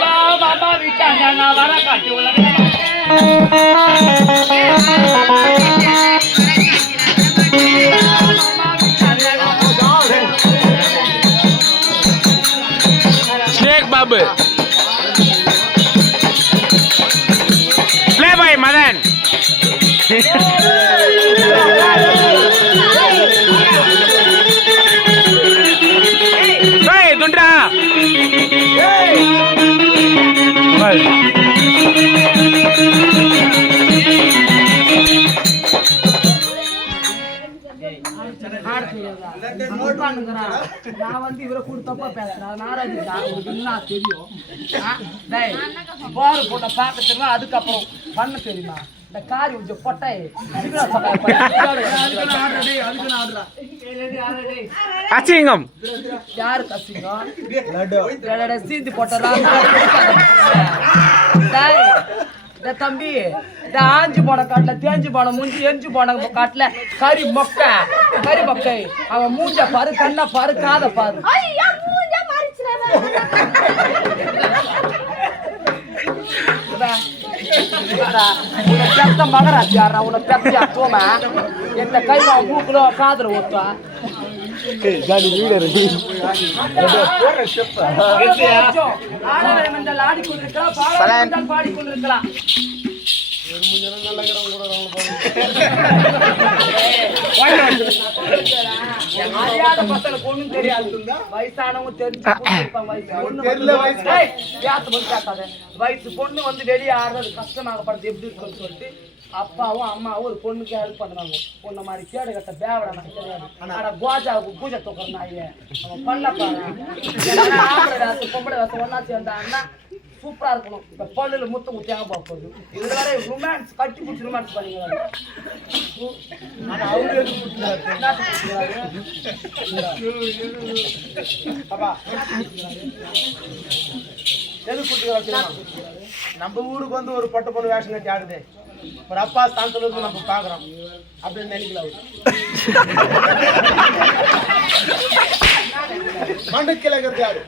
பாபா விட்டாங்க நான் வர காட்டி உலக शेख बाबू प्ले भाई मदन दुंड्रा நான் வந்து இவரை கூட தப்பா பேசுறேன் நாராஜா என்ன தெரியும் போர் போட்ட பார்க்க அதுக்கப்புறம் பண்ண தெரியுமா இந்த காரி கொஞ்சம் பொட்டை அசிங்கம் யாருக்கு அசிங்கம் சீந்தி போட்டா தம்பி இந்த ஆஞ்சு போன காட்டுல தேஞ்சு போன மூஞ்சி எஞ்சு போன காட்டுல கறி மொக்கை அவன் மூஞ்ச பாரு கண்ணை பாரு காதை பாரு பெத்த மகராஜ் யாரா உன பெத்தியா தோமா எந்த கை மூக்குல காதுல ஓட்டுவா ஆடிக்கொண்டிருக்கலாம் பாடிக்கொண்டிருக்கலாம் அறியாத பசங்க பொண்ணும் தெரியாது வயசானவங்க வயசு பொண்ணு வந்து வெளியே ஆடுறது கஷ்டமாகப்படுது எப்படி இருக்குன்னு சொல்லிட்டு அப்பாவும் அம்மாவும் ஒரு பொண்ணுக்கு ஹெல்ப் பண்ணுவாங்க பொண்ணு மாதிரி கேடு கட்ட தேவடா நான் கிடையாது ஆனா கோஜாவுக்கு பூஜை தூக்குற நாயே அவன் பண்ண பாரு பொம்பளை வேசம் ஒன்னா சேர்ந்தான்னா சூப்பரா இருக்கணும் இப்ப பல்லுல முத்த முத்தியாக போகுது இது வேற ரொமான்ஸ் கட்டி பிடிச்சி ரொமான்ஸ் பண்ணிக்கிறாங்க நம்ம ஊருக்கு வந்து ஒரு பட்டு பொண்ணு வேஷம் கட்டி ஆடுது ஒரு அப்பா ஸ்தானத்துல இருந்து நம்ம பாக்குறோம் அப்படின்னு நினைக்கல மண்டு கிழக்கு யாரு